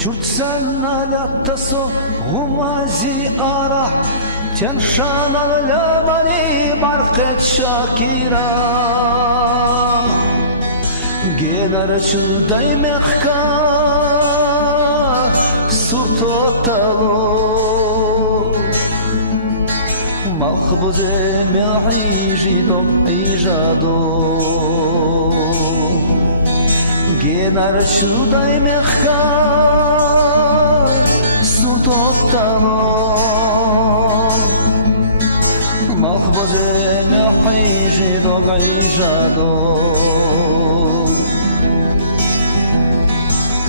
Чуртсан алятасо гумази ара Тяншанан лямани баркет шакира Генарчудай мягка суртотало Малхбузе мяхижидо ижадо Генарчудай мягка суртотало Малхбузе мяхижидо ижадо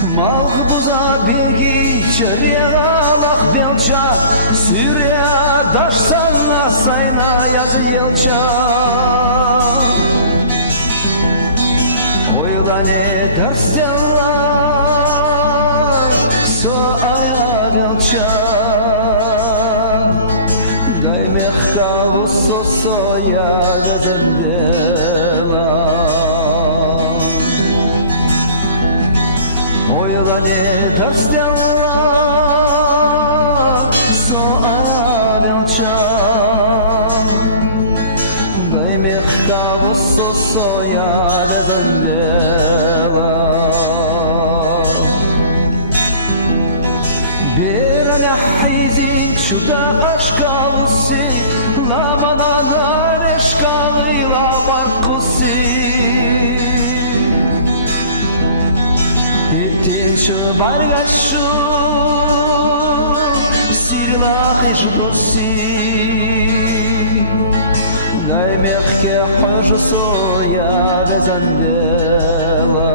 Малхбуза беги черегалах белча Сюря дашсан насайна яз елча Ойлане дарстелла со ая белча Дай мягка вусосо я везандела Ойлане дарстелла со ая белча Дай мягка вусосо я везандела Бераля хайзин чуда ашкавуси Ламана нарешкавила баркуси Итинчу баргашу Сирлах иждоси Дай мягке хожусо я везандела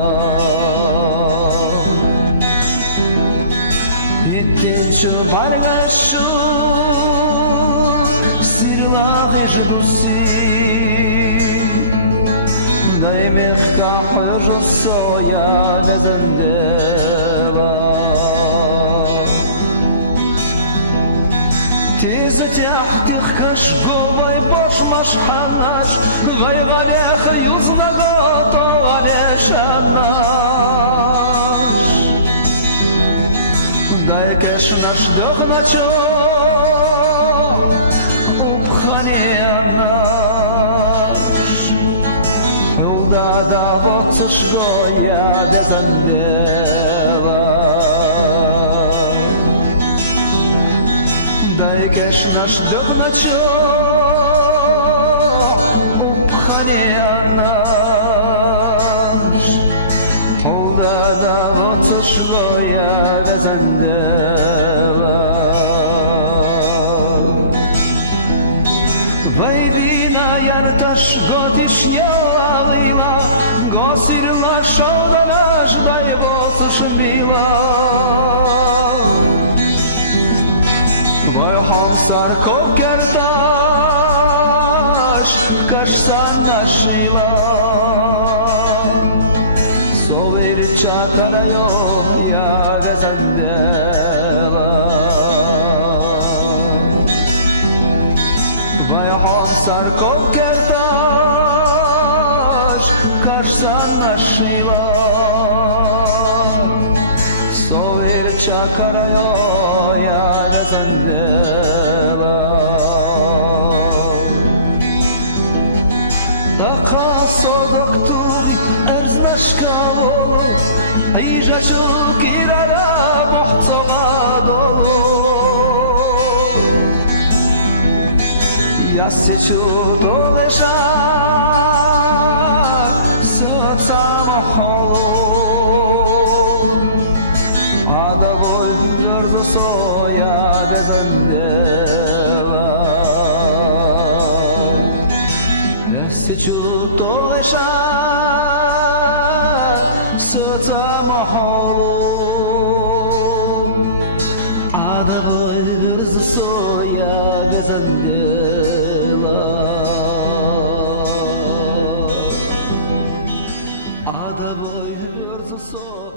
Итинчу баргашу Сирлах иждоси Дай мягка хожусо я везандела Теза тяхтих кашговай бош машханаш Гайгалех юзнаго тогалешанаш Дай кеш наш дохначо Упханианаш Улда да воцушго я везандела Дай кеш наш дохначо Упханианаш Улда да воцушго я везандела Вайдина ярташ годиш ялалила Госирла шауданаш дай воцушмила Vay hamstar kovkertaş Kaşsan naşila Sovir çakarayo ya vezandela Vay hamstar kovkertaş Kaşsan naşila Sovir çakarayo ya vezandela Taka sodokturi erznashka volu Ijachuk irara muhtoga dolu Yasechu dolesha Sotamaholu Adavoy zordoso ya vezandela Yasechu dolesha Sotamaholu Adavoy zordoso ya vezandela Adavoy zordoso